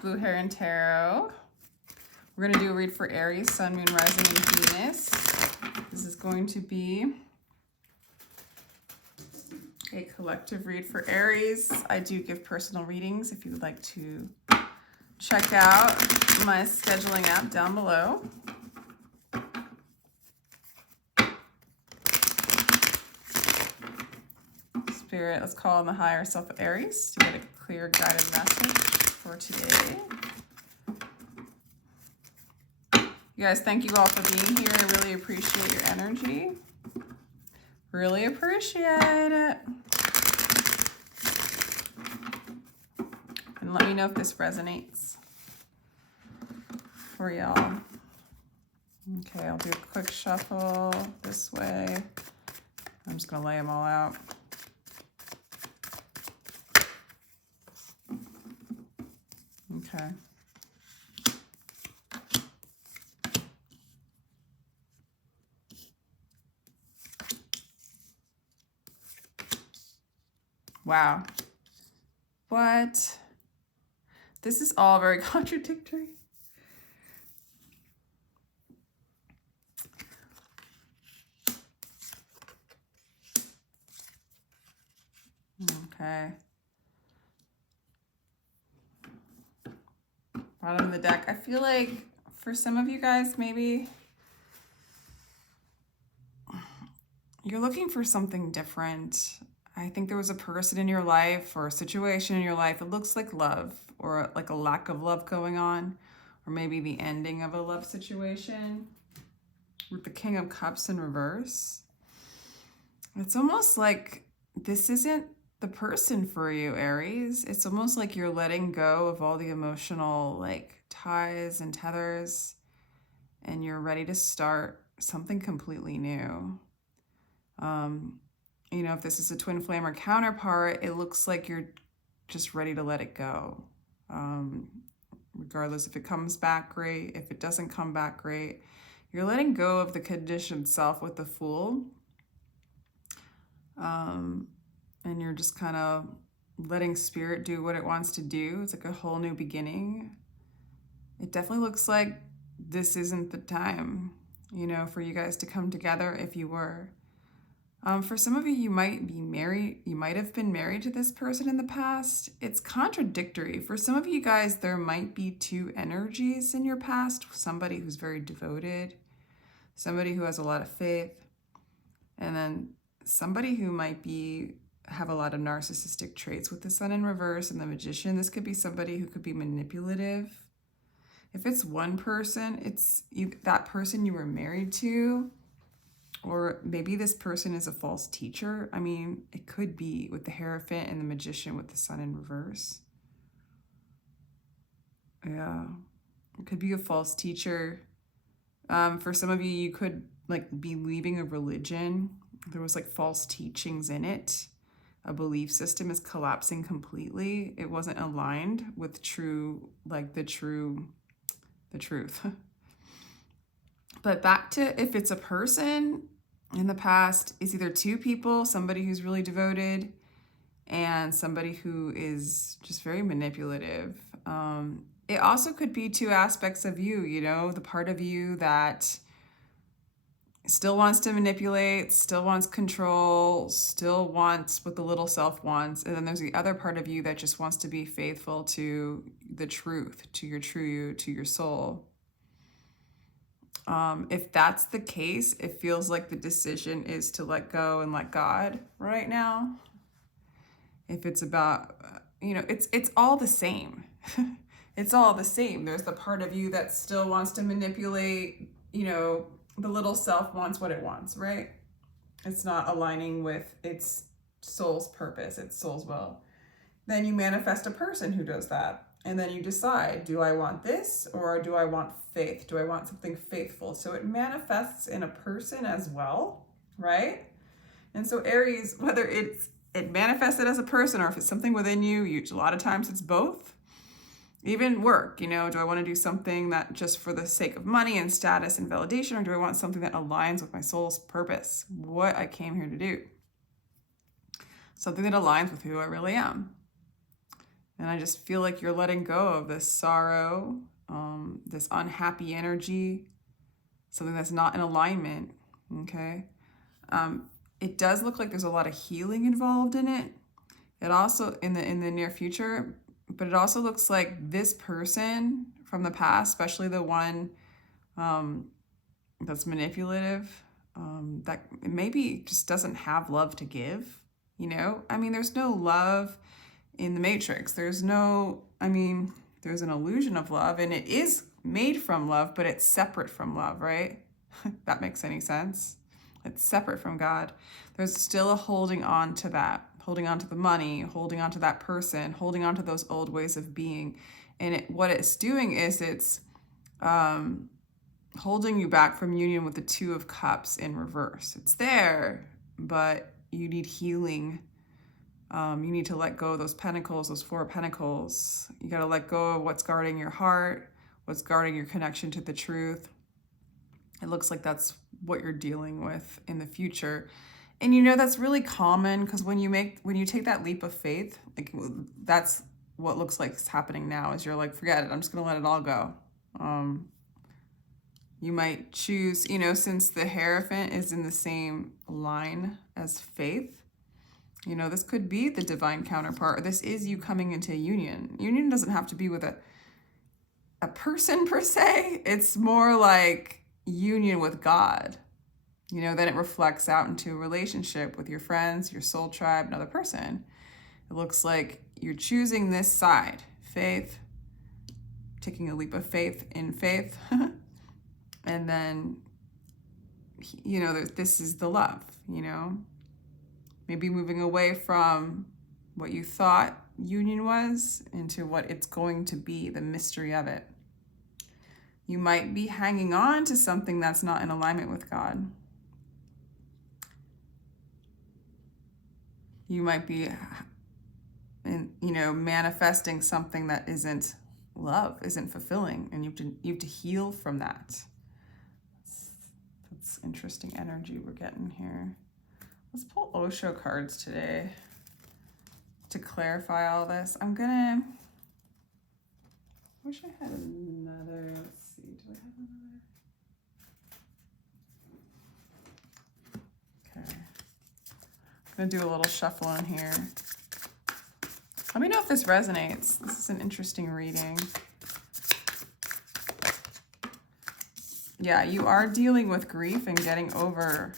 Blue Heron Tarot. We're going to do a read for Aries, Sun, Moon, Rising, and Venus. This is going to be a collective read for Aries. I do give personal readings if you would like to check out my scheduling app down below. Spirit, let's call on the higher self of Aries to get a clear guided message for today. You guys, thank you all for being here. I really appreciate your energy. Really appreciate it. And let me know if this resonates for y'all. Okay, I'll do a quick shuffle this way. I'm just gonna lay them all out. Okay. Wow. What? This is all very contradictory. Okay. Bottom of the deck. I feel like for some of you guys, maybe you're looking for something different. I think there was a person in your life or a situation in your life. It looks like love or like a lack of love going on, or maybe the ending of a love situation with the King of Cups in reverse. It's almost like this isn't the person for you, Aries. It's almost like you're letting go of all the emotional like ties and tethers, and you're ready to start something completely new. You know, if this is a twin flame or counterpart, it looks like you're just ready to let it go. Regardless if it comes back, great. If it doesn't come back, great. You're letting go of the conditioned self with the Fool. And you're just kind of letting spirit do what it wants to do. It's like a whole new beginning. It definitely looks like this isn't the time, you know, for you guys to come together if you were. For some of you, you might be married. You might have been married to this person in the past. It's contradictory. For some of you guys, there might be two energies in your past. Somebody who's very devoted, somebody who has a lot of faith, and then somebody who might have a lot of narcissistic traits with the Sun in reverse and the Magician. This could be somebody who could be manipulative. If it's one person, it's that person you were married to. Or maybe this person is a false teacher. I mean, it could be with the Hierophant and the Magician with the Sun in reverse. Yeah, it could be a false teacher. For some of you, you could like be leaving a religion. There was like false teachings in it. A belief system is collapsing completely. It wasn't aligned with true, like the truth. But back to if it's a person in the past, it's either two people, somebody who's really devoted and somebody who is just very manipulative. It also could be two aspects of you, you know, the part of you that still wants to manipulate, still wants control, still wants what the little self wants. And then there's the other part of you that just wants to be faithful to the truth, to your true you, to your soul. If that's the case, it feels like the decision is to let go and let God right now. If it's about, you know, it's all the same. It's all the same. There's the part of you that still wants to manipulate, you know, the little self wants what it wants, right? It's not aligning with its soul's purpose, its soul's will. Then you manifest a person who does that. And then you decide, do I want this or do I want faith? Do I want something faithful? So it manifests in a person as well, right? And so Aries, whether it manifested as a person or if it's something within you, a lot of times it's both. Even work, you know, do I want to do something that just for the sake of money and status and validation, or do I want something that aligns with my soul's purpose, what I came here to do? Something that aligns with who I really am. And I just feel like you're letting go of this sorrow, this unhappy energy, something that's not in alignment, okay? It does look like there's a lot of healing involved in it. It also, in the near future, but it also looks like this person from the past, especially the one that's manipulative, that maybe just doesn't have love to give, you know? I mean, there's no love in the Matrix. There's no, I mean, there's an illusion of love, and it is made from love, but it's separate from love, right? That makes any sense? It's separate from God. There's still a holding on to that, holding on to the money, holding on to that person, holding on to those old ways of being. And what it's doing is it's holding you back from union with the Two of Cups in reverse. It's there, but you need healing. You need to let go of those pentacles, those Four of Pentacles. You got to let go of what's guarding your heart, what's guarding your connection to the truth. It looks like that's what you're dealing with in the future. And you know, that's really common, because when you take that leap of faith, like, that's what looks like is happening now, is you're like, forget it, I'm just going to let it all go. You might choose, you know, since the Hierophant is in the same line as faith, you know, this could be the divine counterpart. This is you coming into union. Union doesn't have to be with a person per se. It's more like union with God. You know, then it reflects out into a relationship with your friends, your soul tribe, another person. It looks like you're choosing this side, faith, taking a leap of faith in faith. And then, you know, this is the love, you know, maybe moving away from what you thought union was into what it's going to be, the mystery of it. You might be hanging on to something that's not in alignment with God. You might be, you know, manifesting something that isn't love, isn't fulfilling, and you have to heal from that. That's interesting energy we're getting here. Let's pull Osho cards today to clarify all this. I wish I had another. Let's see, do I have another? Okay. I'm gonna do a little shuffle in here. Let me know if this resonates. This is an interesting reading. Yeah, you are dealing with grief and getting over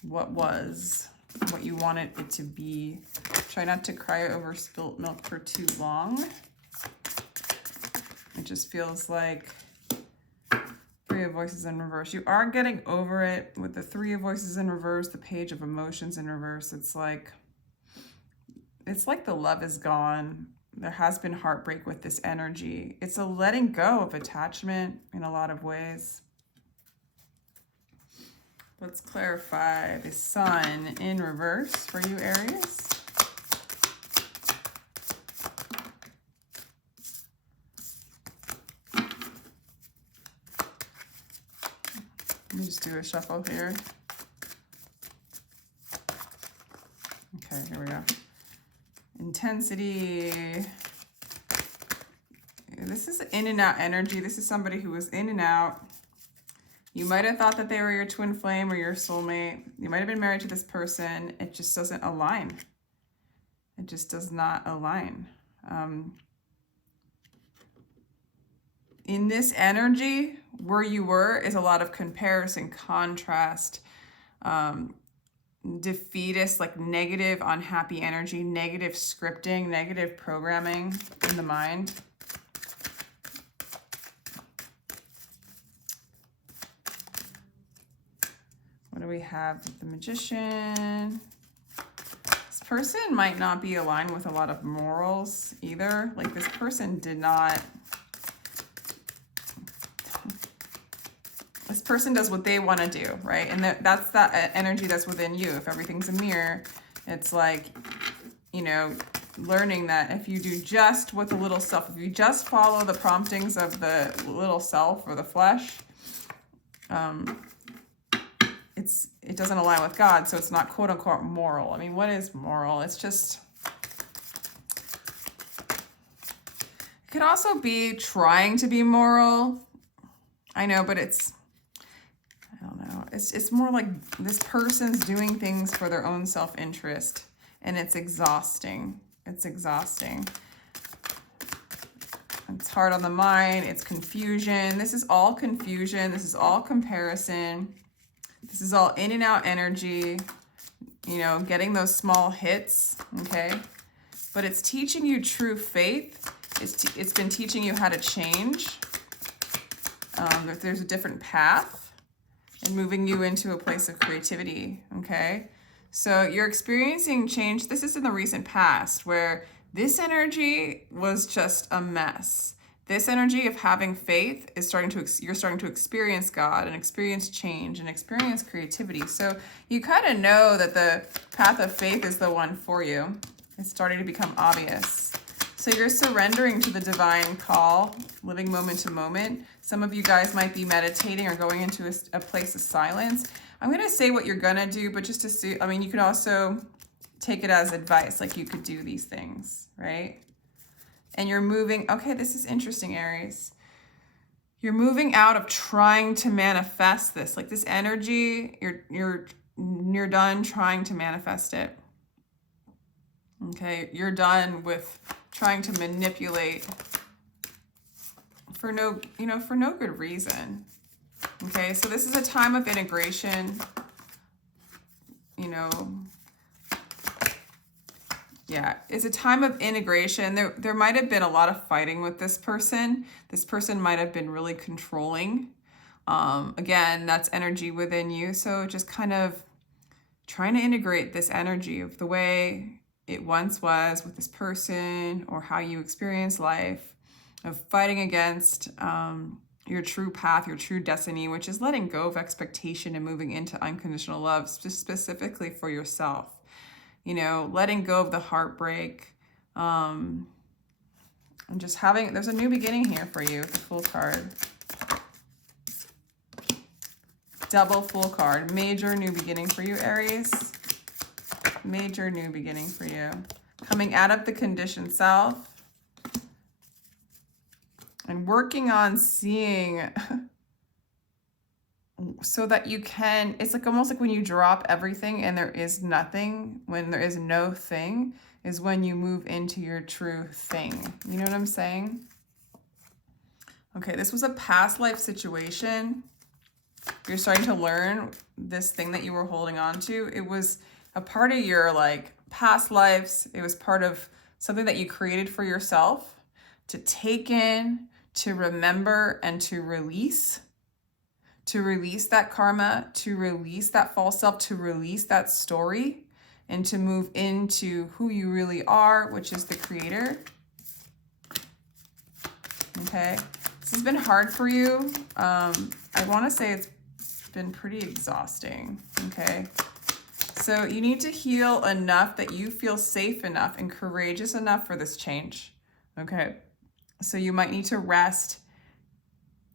what was, what you wanted it to be. Try not to cry over spilt milk for too long. It just feels like Three of Voices in reverse. You are getting over it with the Three of Voices in reverse, the Page of Emotions in reverse. It's like the love is gone. There has been heartbreak with this energy. It's a letting go of attachment in a lot of ways. Let's clarify the Sun in reverse for you, Aries. Let me just do a shuffle here. Okay, here we go. Intensity. This is in and out energy. This is somebody who was in and out. You might have thought that they were your twin flame or your soulmate. You might have been married to this person. It just doesn't align. It just does not align. In this energy, where you were is a lot of comparison, contrast, defeatist, like negative, unhappy energy, negative scripting, negative programming in the mind. What do we have with the Magician? This person might not be aligned with a lot of morals either. Like, this person did not... This person does what they want to do, right? And that's that energy that's within you. If everything's a mirror, it's like, you know, learning that if you do just what the little self, if you just follow the promptings of the little self or the flesh, it doesn't align with God, so it's not quote unquote moral. I mean, what is moral? It's just Could also be trying to be moral. I know, but it's, I don't know. It's more like this person's doing things for their own self-interest, and it's exhausting. It's exhausting. It's hard on the mind. It's confusion. This is all confusion. This is all comparison. This is all in and out energy, you know, getting those small hits, okay? But it's teaching you true faith. It's been teaching you how to change. That there's a different path and moving you into a place of creativity, okay? So you're experiencing change. This is in the recent past where this energy was just a mess. This energy of having faith is you're starting to experience God and experience change and experience creativity. So you kind of know that the path of faith is the one for you. It's starting to become obvious. So you're surrendering to the divine call, living moment to moment. Some of you guys might be meditating or going into a place of silence. I'm going to say what you're going to do, but just to see, I mean, you could also take it as advice, like you could do these things, right? And you're moving, okay, this is interesting, Aries. You're moving out of trying to manifest this. Like this energy, you're done trying to manifest it. Okay, you're done with trying to manipulate for no good reason. Okay, so this is a time of integration, you know. Yeah, it's a time of integration. There might have been a lot of fighting with this person. This person might have been really controlling. Again, that's energy within you. So just kind of trying to integrate this energy of the way it once was with this person or how you experience life, of fighting against your true path, your true destiny, which is letting go of expectation and moving into unconditional love, specifically for yourself. You know, letting go of the heartbreak, and just having, there's a new beginning here for you, the Fool card. Double Fool card, major new beginning for you, Aries. Major new beginning for you. Coming out of the conditioned self and working on seeing so that you can, it's like almost like when you drop everything and there is nothing, when there is no thing, is when you move into your true thing. You know what I'm saying? Okay, this was a past life situation. You're starting to learn this thing that you were holding on to. It was a part of your like past lives. It was part of something that you created for yourself to take in, to remember, and to release. To release that karma, to release that false self, to release that story, and to move into who you really are, which is the creator. Okay, this has been hard for you. I want to say it's been pretty exhausting. Okay, so you need to heal enough that you feel safe enough and courageous enough for this change. Okay, so you might need to rest.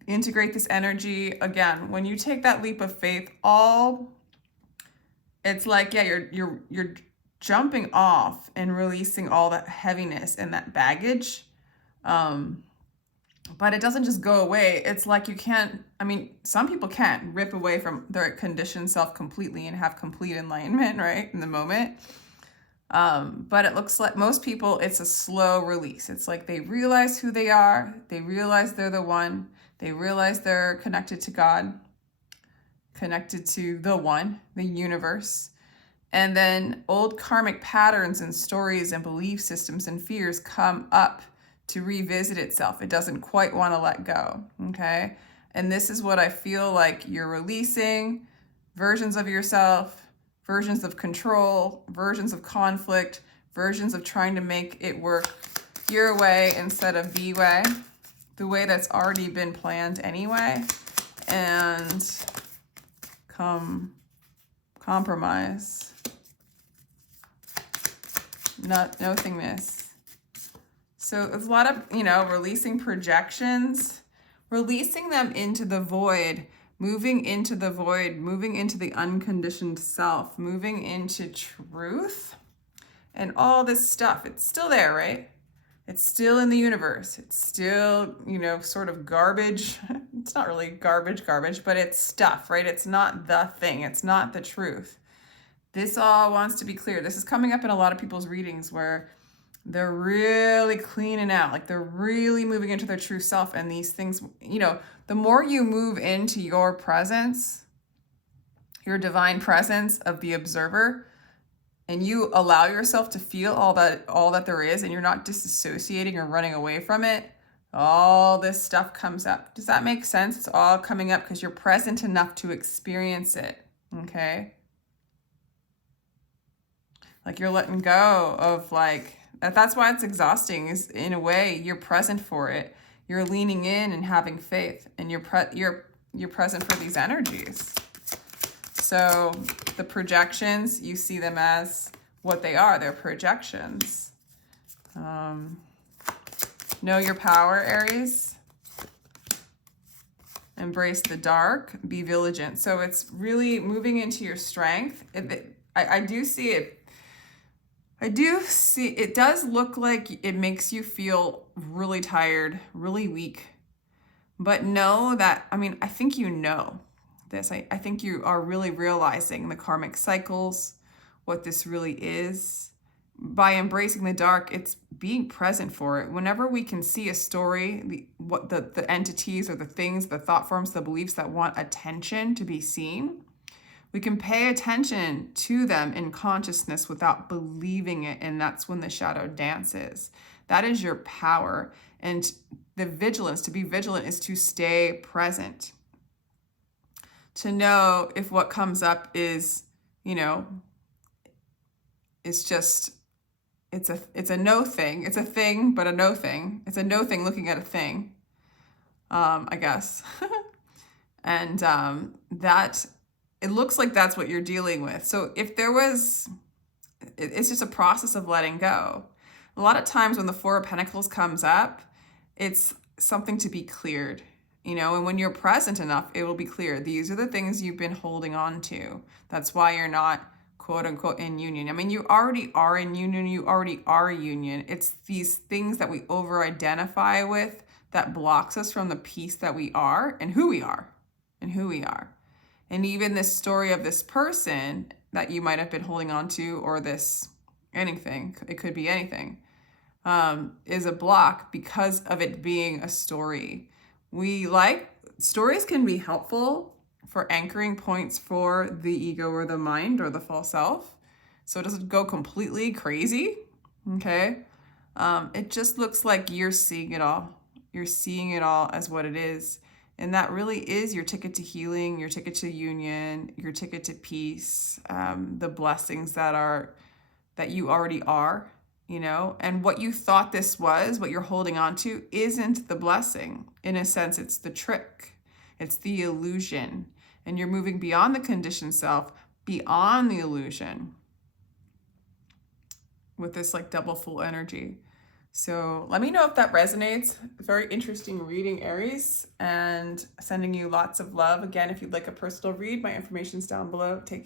Integrate this energy. Again, when you take that leap of faith, it's like, yeah, you're jumping off and releasing all that heaviness and that baggage. But it doesn't just go away. It's like you can't, I mean, some people can't rip away from their conditioned self completely and have complete enlightenment, right, in the moment. But it looks like most people, it's a slow release. It's like they realize who they are. They realize they're the one. They realize they're connected to God, connected to the one, the universe. And then old karmic patterns and stories and belief systems and fears come up to revisit itself. It doesn't quite want to let go, okay? And this is what I feel like you're releasing: versions of yourself, versions of control, versions of conflict, versions of trying to make it work your way instead of the way that's already been planned anyway, and compromise, nothingness. So there's a lot of, releasing projections, releasing them into the void, moving into the void, moving into the unconditioned self, moving into truth, and all this stuff. It's still there, right? It's still in the universe. It's still, you know, sort of garbage. It's not really garbage, but it's stuff, right? It's not the thing. It's not the truth. This all wants to be clear. This is coming up in a lot of people's readings where they're really cleaning out, like they're really moving into their true self. And these things, you know, the more you move into your presence, your divine presence of the observer, and you allow yourself to feel all that there is, and you're not disassociating or running away from it, all this stuff comes up. Does that make sense? It's all coming up because you're present enough to experience it, okay? Like you're letting go of like, that's why it's exhausting, is in a way you're present for it. You're leaning in and having faith, and you're present for these energies. So the projections, you see them as what they are. They're projections. Know your power, Aries. Embrace the dark. Be vigilant. So it's really moving into your strength. I do see it. It does look like it makes you feel really tired, really weak. But know that, I mean, I think you know this. I think you are really realizing the karmic cycles, what this really is. By embracing the dark, it's being present for it. Whenever we can see a story, the entities or the things, the thought forms, the beliefs that want attention to be seen, we can pay attention to them in consciousness without believing it, and that's when the shadow dances. That is your power. And the vigilance, to be vigilant, is to stay present. To know if what comes up is, you know, it's just, it's a no thing. It's a thing, but a no thing. It's a no thing looking at a thing, I guess. And that, it looks like that's what you're dealing with. So if there was, it's just a process of letting go. A lot of times when the Four of Pentacles comes up, it's something to be cleared, you know, and when you're present enough, it will be clear. These are the things you've been holding on to. That's why you're not, quote unquote, in union. I mean, you already are in union. You already are union. It's these things that we over-identify with that blocks us from the peace that we are and who we are and who we are. And even this story of this person that you might have been holding on to, or this anything, it could be anything, is a block because of it being a story. Stories can be helpful for anchoring points for the ego or the mind or the false self. So it doesn't go completely crazy, okay? It just looks like you're seeing it all. You're seeing it all as what it is. And that really is your ticket to healing, your ticket to union, your ticket to peace, the blessings that you already are, you know? And what you thought this was, what you're holding on to, isn't the blessing. In a sense, it's the trick. It's the illusion. And you're moving beyond the conditioned self, beyond the illusion, with this like double full energy. So let me know if that resonates. Very interesting reading, Aries, and sending you lots of love. Again, if you'd like a personal read, my information's down below. Take care.